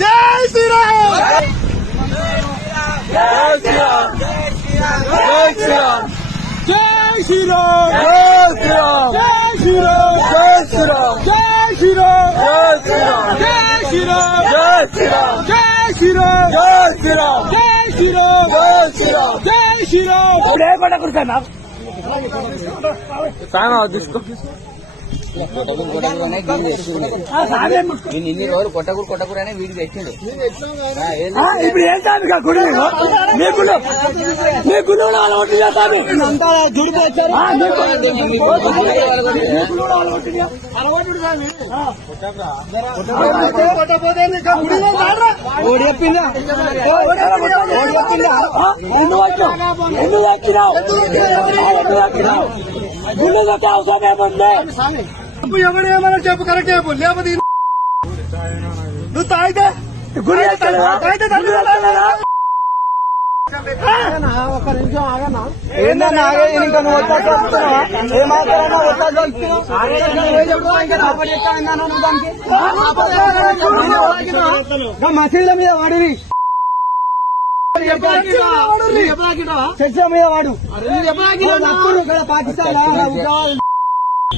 జై శ్రీరామ్ జై శ్రీరామ్ జై శ్రీరామ్ జై శ్రీరామ్ జై శ్రీరామ్ జై శ్రీరామ్ జై శ్రీరామ్ జై శ్రీరామ్ జై శ్రీరామ్ జై శ్రీరామ్ జై శ్రీరామ్ జై శ్రీరామ్ జై శ్రీరామ్ జై శ్రీరామ్ తీసుకో ఇన్ని రోజులు కొట్టకూరు అనే వీడికి తెచ్చిండు. ఇప్పుడు ఏం కాదు గుడి మీ గుళ్ళు అలవాటు చేస్తాను గుళ్ళు కట్టే అవసరం ఏముంది? ఎవడేమన్నా చెప్పు కరెక్ట్ చెప్పు, లేకపోతే నువ్వు తాగితే గురి తాగితే ఒక్క నిమిషం ఆగనా? ఏంటన్నా ఇంకా నువ్వు వచ్చా ఏమాత్రం మసీదుల మీద వాడివి, చర్చల మీద వాడు పాకిస్తాన్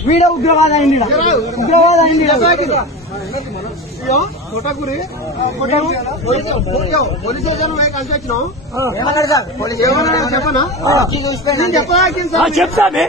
వీడే ఉగ్రవాద అయింది. పోలీస్ స్టేషన్ కలిసి వచ్చినావు చెప్పనా? చెప్తాను.